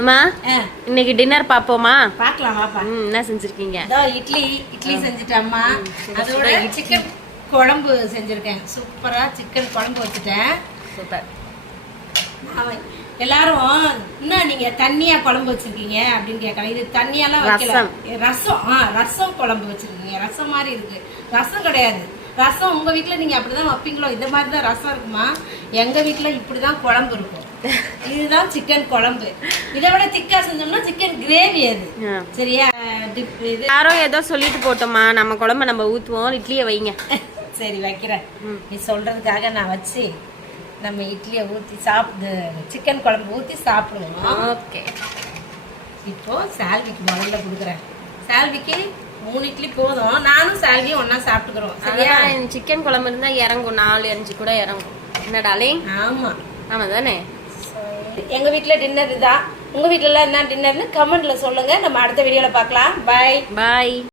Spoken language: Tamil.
அம்மா இன்னைக்கு டின்னர் பாப்போமா? பார்க்கலாம் வாப்பா. என்ன செஞ்சிருக்கீங்க? இட்லி செஞ்சுட்டேம்மா. அதோட சிக்கன் குழம்பு செஞ்சிருக்கேன். சூப்பரா சிக்கன் குழம்பு வச்சுட்டேன். சூப்பர். எல்லாரும் என்ன நீங்க தண்ணியா குழம்பு வச்சிருக்கீங்க அப்படின்னு கேட்கலாம். இது தண்ணியெல்லாம் வைக்கல. ரசம் குழம்பு வச்சிருக்கீங்க. ரசம் மாதிரி இருக்கு. ரசம் கிடையாது. ரசம் உங்க வீட்டுல நீங்க அப்படிதான் வைப்பீங்களோ? இந்த மாதிரி தான் ரசம் இருக்குமா? எங்க வீட்டுல இப்படிதான் குழம்பு இருக்கும். இதுதான் சிக்கன் குழம்பு. இதை விட திக்கா செஞ்சோம்னா சிக்கன் கிரேவி. அது சரியா? யாரோ ஏதோ சொல்லிட்டு போட்டோமா, நம்ம குழம்பு நம்ம ஊத்துவோம். இட்லியை வைங்க. சரி வைக்கிறேன். நீ சொல்றதுக்காக நான் வச்சு நம்ம இட்லியை ஊற்றி சிக்கன் குழம்பு ஊற்றி சாப்பிடுவோம். ஓகே. இப்போ சால்விக்கு முதல்ல கொடுக்குறேன். சால்விக்கு 3 இட்லி போதும். நானும் சால்வியும் ஒன்னா சாப்பிட்டுக்கிறோம். சரியா? சிக்கன் குழம்பு இருந்தா இறங்கும், 4-5 கூட இறங்கும். என்ன டார்லிங்? ஆமா ஆமா தானே. எங்க வீட்டுல டின்னர் இதுதான். உங்க வீட்டுல எல்லாம் என்ன டின்னர்னு கமெண்ட்ல சொல்லுங்க. நம்ம அடுத்த வீடியோல பார்க்கலாம். பாய் பாய்.